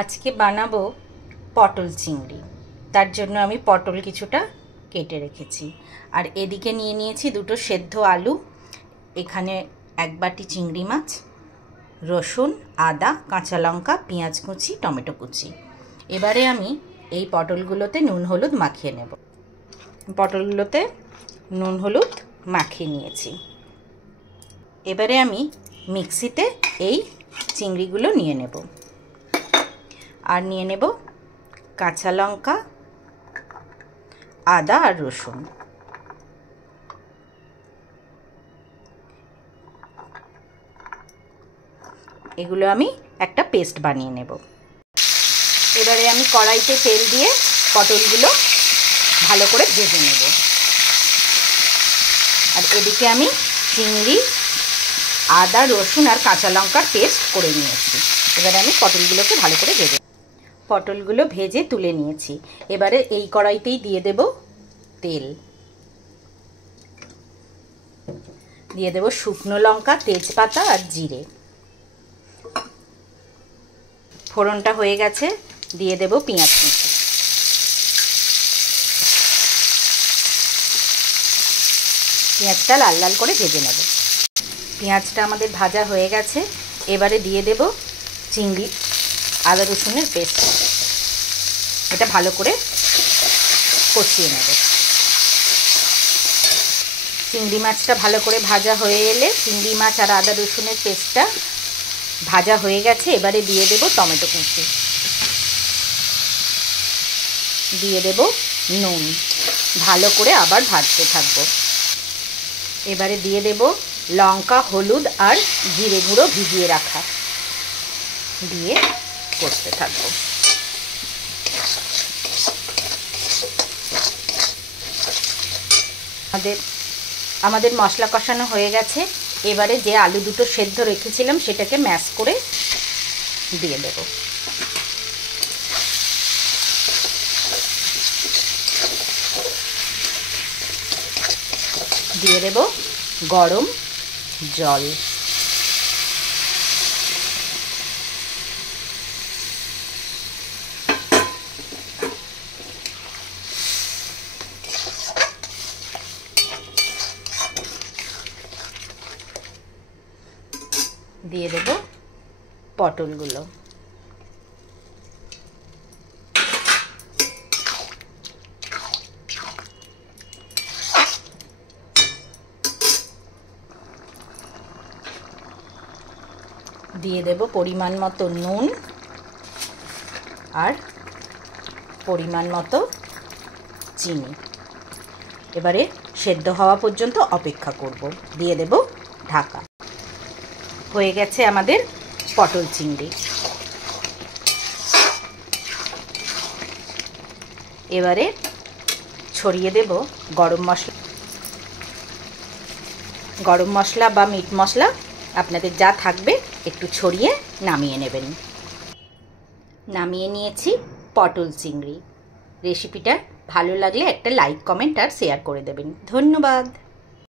আজকে বানাবো পটল চিংড়ি। তার জন্য আমি পটল কিছুটা কেটে রেখেছি, আর এদিকে নিয়ে নিয়েছি দুটো সেদ্ধ আলু, এখানে এক বাটি চিংড়ি মাছ, রসুন, আদা, কাঁচা লঙ্কা, পেঁয়াজ কুচি, টমেটো কুচি। এবারে আমি এই পটলগুলোতে নুন হলুদ মাখিয়ে নেব। পটলগুলোতে নুন হলুদ মাখিয়ে নিয়েছি। এবারে আমি মিক্সিতে এই চিংড়িগুলো নিয়ে নেব, আর নিয়ে নেব কাঁচা লঙ্কা, আদা আর রসুন। এগুলো আমি একটা পেস্ট বানিয়ে নেব। এবারে আমি কড়াইতে তেল দিয়ে পটলগুলো ভালো করে ভেজে নেব, আর এদিকে আমি চিংড়ি, আদা, রসুন আর কাঁচা লঙ্কার পেস্ট করে নিয়েছি। এবারে আমি পটলগুলোকে ভালো করে পটলগুলো ভেজে তুলে নিয়েছি। এবারে এই কড়াইতেই দিয়ে দেব তেল, দিয়ে দেব শুকনো লঙ্কা, তেজপাতা আর জিরে। ফোড়নটা হয়ে গেছে, দিয়ে দেব পেঁয়াজ কুচি। পেঁয়াজটা লাল লাল করে ভেজে নেব। পেঁয়াজটা আমাদের ভাজা হয়ে গেছে। এবারে দিয়ে দেব চিংড়ি, আদা রসুনের পেস্ট। এটা ভালো করে কষিয়ে নেব। চিংড়ি মাছটা ভালো করে ভাজা হয়ে এলে, চিংড়ি মাছ আর আদা রসুনের পেস্টটা ভাজা হয়ে গেছে। এবারে দিয়ে দেব টমেটো কুচি, দিয়ে দেব নুন। ভালো করে আবার ভাজতে থাকবো। এবারে দিয়ে দেব লঙ্কা, হলুদ আর জিরে গুঁড়ো ভিজিয়ে রাখা, দিয়ে কষতে থাকবো। আমাদের মশলা কষানো হয়ে গেছে। এবারে যে আলু দুটো সেদ্ধ রেখেছিলাম সেটাকে ম্যাশ করে দিয়ে দেব। দিয়ে দেব গরম জল। দিয়ে দেব পটলগুলো। দিয়ে দেব পরিমাণ মতো নুন আর পরিমাণ মতো চিনি। এবারে সেদ্ধ হওয়া পর্যন্ত অপেক্ষা করব। দিয়ে দেব ঢাকা। হয়ে গেছে আমাদের পটল চিংড়ি। এবারে ছড়িয়ে দেব গরম মশলা বা মিট মশলা, আপনাদের যা থাকবে একটু ছড়িয়ে নামিয়ে নেবেন। নামিয়ে নিয়েছি পটল চিংড়ি। রেসিপিটা ভালো লাগলে একটা লাইক, কমেন্ট আর শেয়ার করে দেবেন। ধন্যবাদ।